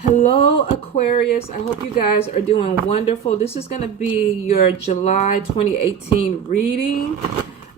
Hello, Aquarius. I hope you guys are doing wonderful. This is going to be your July 2018 reading.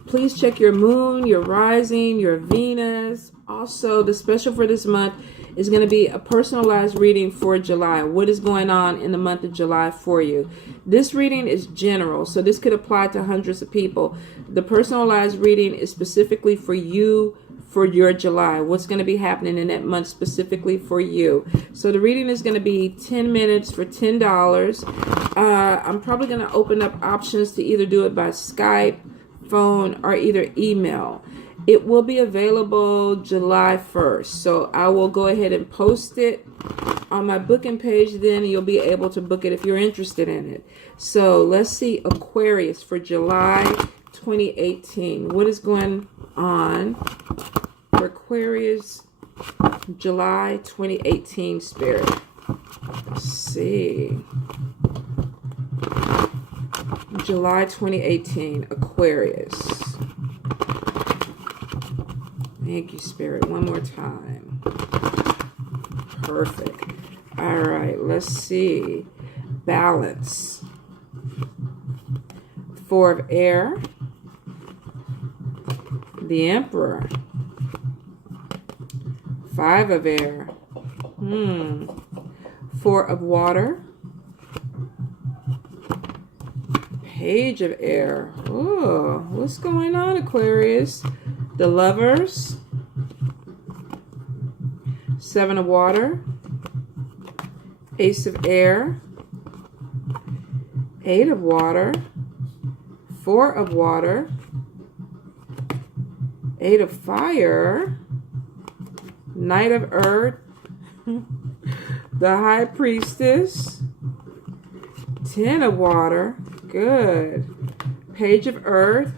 Please check your moon, your rising, your Venus. Also, the special for this month is going to be a personalized reading for July. What is going on in the month of July for you? This reading is general, so this could apply to hundreds of people. The personalized reading is specifically for you, for your July, what's going to be happening in that month specifically for you. So the reading is going to be 10 minutes for $10. I'm probably going to open up options to either do it by Skype, phone, or either email. It will be available July 1st. So I will go ahead and post it on my booking page. Then you'll be able to book it if you're interested in it. So let's see, Aquarius for July 2018. What is going on for Aquarius July 2018 spirit? Let's see. July 2018 Aquarius. Thank you, Spirit. One more time. Perfect. All right, let's see. Balance. Four of air. The Emperor. Five of air. Four of water. Page of air. Oh, what's going on, Aquarius? The Lovers. Seven of water. Ace of air. Eight of water. Four of water. Eight of fire. Knight of earth. The High Priestess. 10 of water. Good. Page of earth.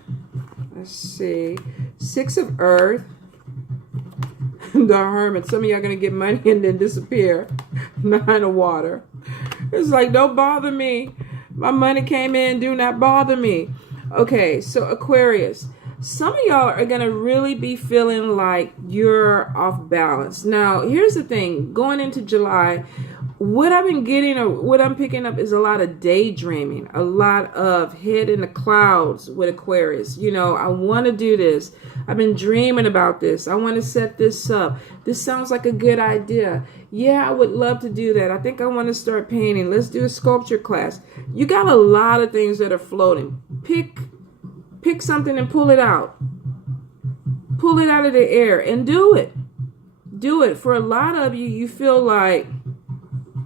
Let's see. 6 of earth. The Hermit. Some of y'all going to get money and then disappear. 9 of water. It's like, don't bother me. My money came in. Do not bother me. Okay, so Aquarius. Some of y'all are going to really be feeling like you're off balance. Now, here's the thing. Going into July, what I've been getting or what I'm picking up is a lot of daydreaming, a lot of head in the clouds with Aquarius. You know, I want to do this. I've been dreaming about this. I want to set this up. This sounds like a good idea. Yeah, I would love to do that. I think I want to start painting. Let's do a sculpture class. You got a lot of things that are floating. Pick something and pull it out. Pull it out of the air and do it. Do it. For a lot of you, you feel like,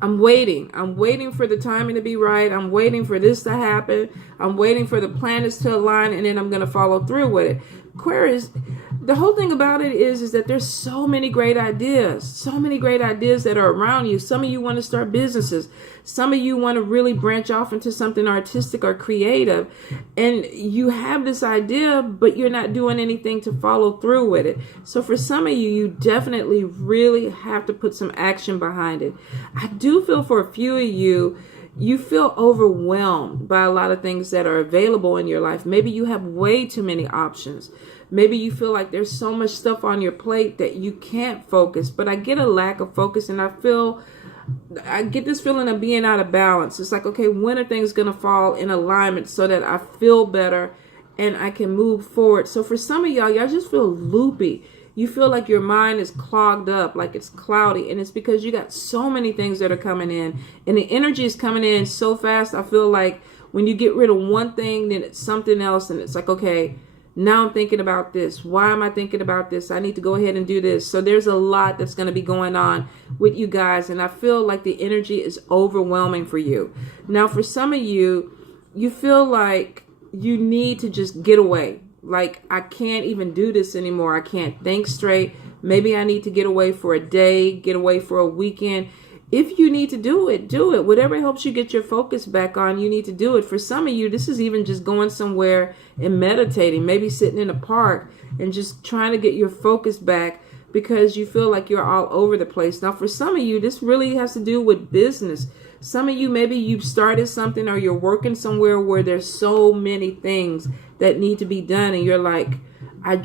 I'm waiting. I'm waiting for the timing to be right. I'm waiting for this to happen. I'm waiting for the planets to align, and then I'm going to follow through with it. Aquarius, the whole thing about it is that there's so many great ideas. So many great ideas that are around you. Some of you want to start businesses. Some of you want to really branch off into something artistic or creative. And you have this idea, but you're not doing anything to follow through with it. So for some of you, you definitely really have to put some action behind it. I do feel for a few of you, you feel overwhelmed by a lot of things that are available in your life. Maybe you have way too many options. Maybe you feel like there's so much stuff on your plate that you can't focus. But I get a lack of focus, and I get this feeling of being out of balance. It's like, okay, when are things going to fall in alignment so that I feel better and I can move forward? So for some of y'all just feel loopy. You feel like your mind is clogged up, like it's cloudy, and it's because you got so many things that are coming in, and the energy is coming in so fast. I feel like when you get rid of one thing, then it's something else, and it's like, okay, now I'm thinking about this. Why am I thinking about this? I need to go ahead and do this. So there's a lot that's going to be going on with you guys, and I feel like the energy is overwhelming for you. Now, for some of you, you feel like you need to just get away. Like, I can't even do this anymore. I can't think straight. Maybe I need to get away for a day, get away for a weekend. If you need to do it, do it. Whatever helps you get your focus back on, you need to do it. For some of you, this is even just going somewhere and meditating, maybe sitting in a park and just trying to get your focus back because you feel like you're all over the place. Now, for some of you, this really has to do with business. Some of you, maybe you've started something or you're working somewhere where there's so many things that need to be done, and you're like, I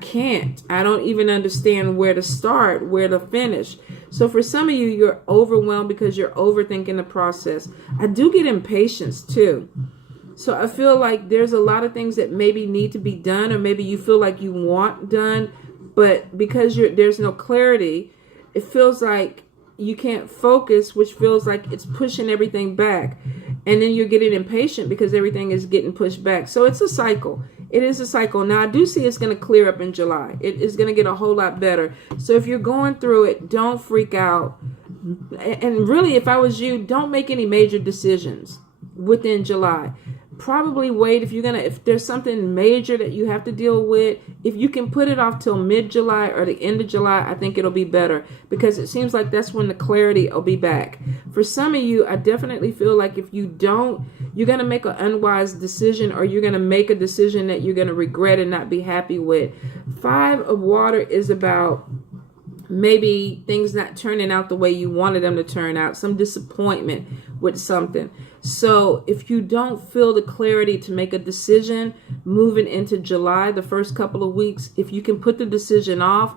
can't. I don't even understand where to start, where to finish. So for some of you, you're overwhelmed because you're overthinking the process. I do get impatience too. So I feel like there's a lot of things that maybe need to be done, or maybe you feel like you want done, but because there's no clarity, it feels like you can't focus, which feels like it's pushing everything back. And then you're getting impatient because everything is getting pushed back. So it's a cycle. It is a cycle. Now, I do see it's going to clear up in July. It is going to get a whole lot better. So if you're going through it, don't freak out. And really, if I was you, don't make any major decisions within July. Probably wait if there's something major that you have to deal with, if you can put it off till mid-July or the end of July, I think it'll be better, because it seems like that's when the clarity will be back. For some of you, I definitely feel like if you don't, you're going to make an unwise decision, or you're going to make a decision that you're going to regret and not be happy with. 5 of water is about maybe things not turning out the way you wanted them to turn out, some disappointment with something. So if you don't feel the clarity to make a decision moving into July, the first couple of weeks, if you can put the decision off,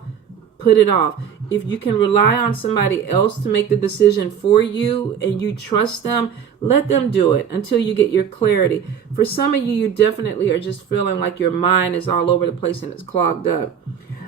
put it off. If you can rely on somebody else to make the decision for you and you trust them, let them do it until you get your clarity. For some of you, you definitely are just feeling like your mind is all over the place and it's clogged up.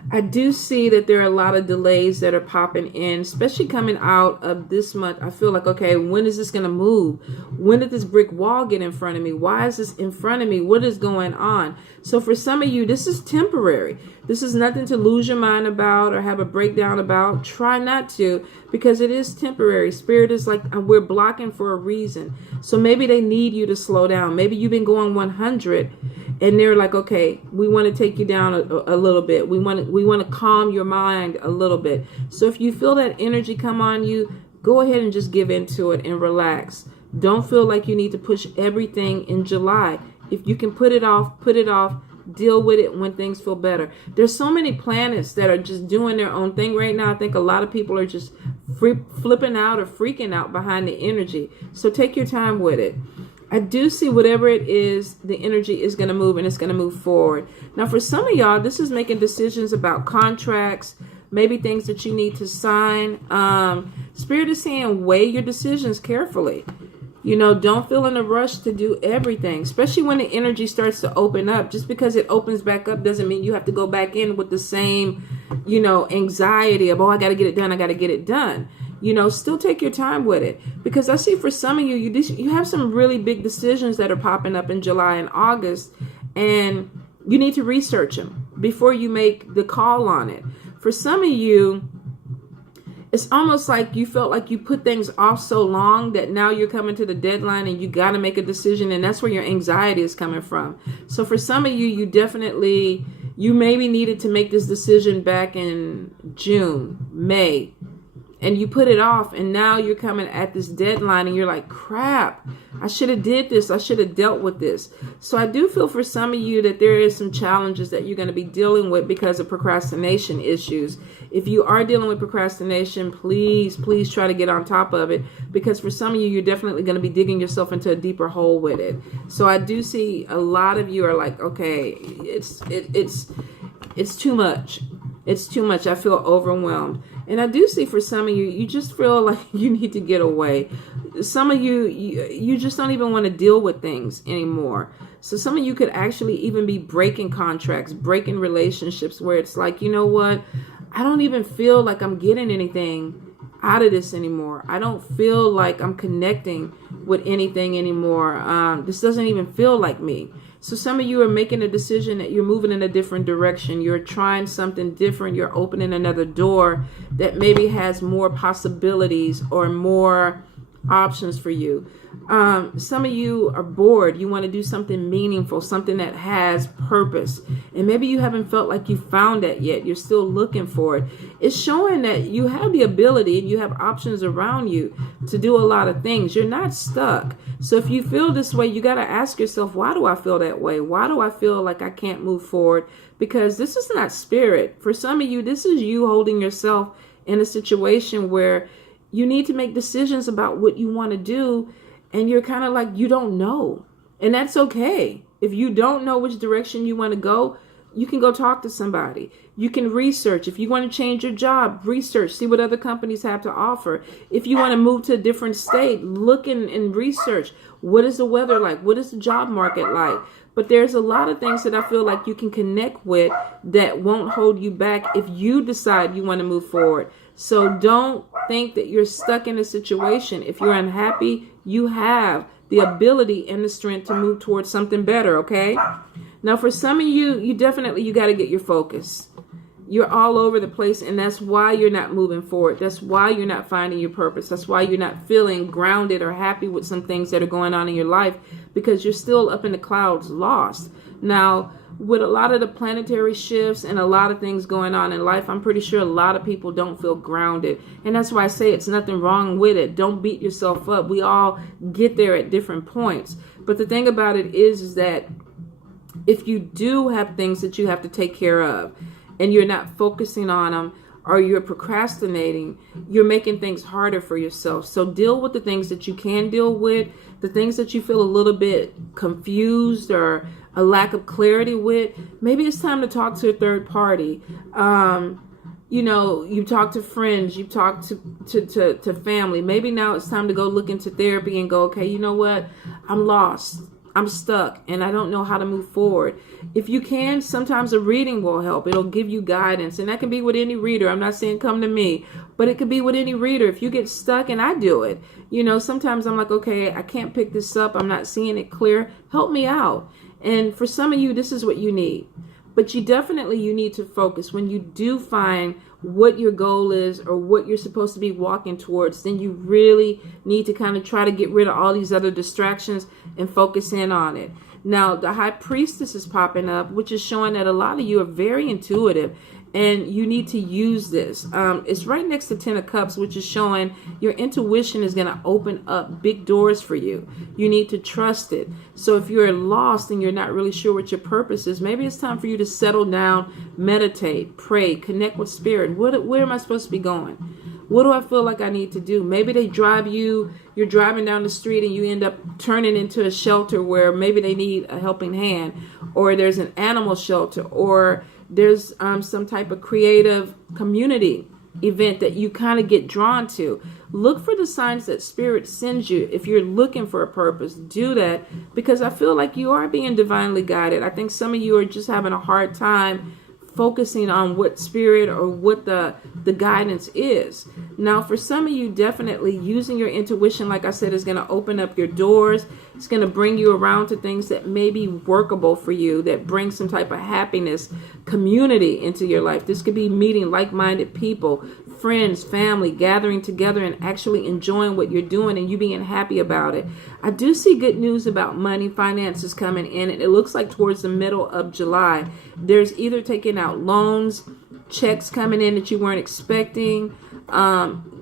I do see that there are a lot of delays that are popping in, especially coming out of this month. I feel like, okay, when is this going to move? When did this brick wall get in front of me? Why is this in front of me? What is going on? So for some of you, this is temporary. This is nothing to lose your mind about or have a breakdown about. Try not to, because it is temporary. Spirit is like, we're blocking for a reason. So maybe they need you to slow down. Maybe you've been going 100 and they're like, okay, we want to take you down a little bit. We want to calm your mind a little bit. So if you feel that energy come on you, go ahead and just give into it and relax. Don't feel like you need to push everything in July. If you can put it off, put it off. Deal with it when things feel better. There's so many planets that are just doing their own thing right now. I think a lot of people are just flipping out or freaking out behind the energy. So take your time with it. I do see whatever it is, the energy is going to move and it's going to move forward. Now, for some of y'all, this is making decisions about contracts, maybe things that you need to sign. Spirit is saying weigh your decisions carefully. You know, don't feel in a rush to do everything, especially when the energy starts to open up. Just because it opens back up doesn't mean you have to go back in with the same, anxiety of, I got to get it done. I got to get it done. Still take your time with it, because I see for some of you, you have some really big decisions that are popping up in July and August, and you need to research them before you make the call on it. For some of you, it's almost like you felt like you put things off so long that now you're coming to the deadline and you got to make a decision, and that's where your anxiety is coming from. So for some of you, you maybe needed to make this decision back in June, May, and you put it off, and now you're coming at this deadline and you're like, crap, I should have did this. I should have dealt with this. So I do feel for some of you that there is some challenges that you're going to be dealing with because of procrastination issues. If you are dealing with procrastination, please try to get on top of it, because for some of you, you're definitely going to be digging yourself into a deeper hole with it. So I do see a lot of you are like, okay, it's too much. It's too much. I feel overwhelmed. And I do see for some of you, you just feel like you need to get away. Some of you just don't even want to deal with things anymore. So some of you could actually even be breaking contracts, breaking relationships where it's like, you know what? I don't even feel like I'm getting anything out of this anymore. I don't feel like I'm connecting with anything anymore. This doesn't even feel like me. So some of you are making a decision that you're moving in a different direction. You're trying something different. You're opening another door that maybe has more possibilities or more options for you. Some of you are bored. You want to do something meaningful, something that has purpose. And maybe you haven't felt like you found that yet. You're still looking for it. It's showing that you have the ability and you have options around you to do a lot of things. You're not stuck. So if you feel this way, you got to ask yourself, why do I feel that way? Why do I feel like I can't move forward? Because this is not spirit. For some of you, this is you holding yourself in a situation where you need to make decisions about what you want to do, and you're kind of like, you don't know. And that's okay. If you don't know which direction you want to go, you can go talk to somebody. You can research. If you want to change your job, research, see what other companies have to offer. If you want to move to a different state, look and research. What is the weather like? What is the job market like? But there's a lot of things that I feel like you can connect with that won't hold you back if you decide you want to move forward. So don't think that you're stuck in a situation. If you're unhappy, you have the ability and the strength to move towards something better, okay? Now, for some of you, you got to get your focus. You're all over the place, and that's why you're not moving forward. That's why you're not finding your purpose. That's why you're not feeling grounded or happy with some things that are going on in your life, because you're still up in the clouds, lost. Now, with a lot of the planetary shifts and a lot of things going on in life, I'm pretty sure a lot of people don't feel grounded. And that's why I say it's nothing wrong with it. Don't beat yourself up. We all get there at different points. But the thing about it is that if you do have things that you have to take care of and you're not focusing on them, or you're procrastinating, you're making things harder for yourself. So deal with the things that you can deal with, the things that you feel a little bit confused or a lack of clarity with. Maybe it's time to talk to a third party. You talk to friends, you talk to family. Maybe now it's time to go look into therapy and go, okay, you know what? I'm lost. I'm stuck and I don't know how to move forward. If you can, sometimes a reading will help. It'll give you guidance, and that can be with any reader. I'm not saying come to me, but it could be with any reader. If you get stuck, and I do it, sometimes I'm like, okay, I can't pick this up. I'm not seeing it clear. Help me out. And for some of you, this is what you need. But you need to focus. When you do find what your goal is or what you're supposed to be walking towards, then you really need to kind of try to get rid of all these other distractions and focus in on it. Now, the High Priestess is popping up, which is showing that a lot of you are very intuitive, and you need to use this. It's right next to Ten of Cups, which is showing your intuition is going to open up big doors for you. You need to trust it. So if you're lost and you're not really sure what your purpose is, maybe it's time for you to settle down, meditate, pray, connect with spirit. Where am I supposed to be going? What do I feel like I need to do? Maybe you're driving down the street and you end up turning into a shelter where maybe they need a helping hand, or there's an animal shelter, or there's some type of creative community event that you kind of get drawn to. Look for the signs that spirit sends you. If you're looking for a purpose, do that, because I feel like you are being divinely guided. I think some of you are just having a hard time focusing on what spirit or what the guidance is. Now, for some of you, definitely using your intuition, like I said, is going to open up your doors. It's going to bring you around to things that may be workable for you, that bring some type of happiness, community into your life. This could be meeting like-minded people, friends, family, gathering together and actually enjoying what you're doing and you being happy about it. I do see good news about money, finances coming in, and it looks like towards the middle of July, there's either taking out loans, checks coming in that you weren't expecting,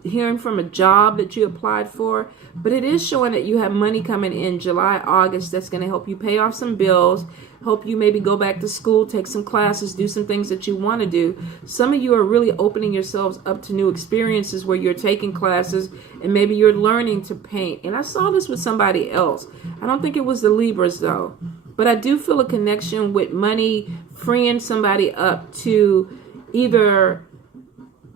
hearing from a job that you applied for. But it is showing that you have money coming in July, August that's going to help you pay off some bills, help you maybe go back to school, take some classes, do some things that you want to do. Some of you are really opening yourselves up to new experiences where you're taking classes and maybe you're learning to paint. And I saw this with somebody else. I don't think it was the Libras though, but I do feel a connection with money freeing somebody up to either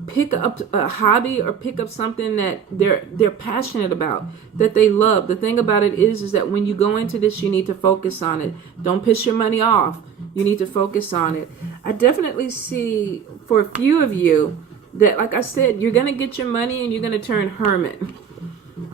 pick up a hobby or pick up something that they're passionate about, that they love. The thing about it is that when you go into this, you need to focus on it. Don't piss your money off. You need to focus on it. I definitely see for a few of you that, like I said, you're going to get your money and you're going to turn hermit.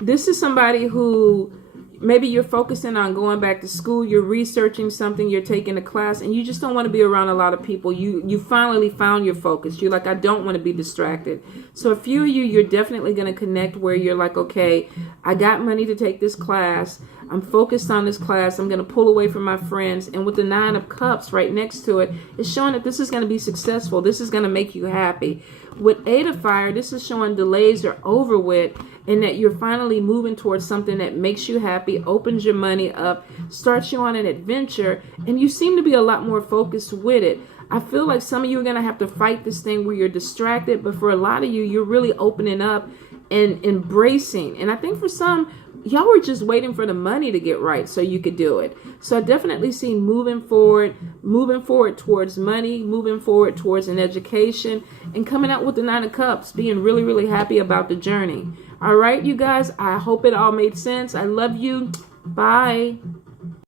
This is somebody who maybe you're focusing on going back to school, you're researching something, you're taking a class, and you just don't want to be around a lot of people. You finally found your focus. You're like, I don't want to be distracted. So a few of you, you're definitely going to connect where you're like, okay, I got money to take this class. I'm focused on this class. I'm going to pull away from my friends. And with the Nine of Cups right next to it, it's showing that this is going to be successful. This is going to make you happy. With Eight of Fire, this is showing delays are over with, and that you're finally moving towards something that makes you happy, opens your money up, starts you on an adventure, and you seem to be a lot more focused with it. I feel like some of you are going to have to fight this thing where you're distracted, but for a lot of you, you're really opening up and embracing. And I think for some, y'all were just waiting for the money to get right so you could do it. So I definitely see moving forward towards money, moving forward towards an education, and coming out with the 9 of Cups, being really, really happy about the journey. All right, you guys, I hope it all made sense. I love you. Bye.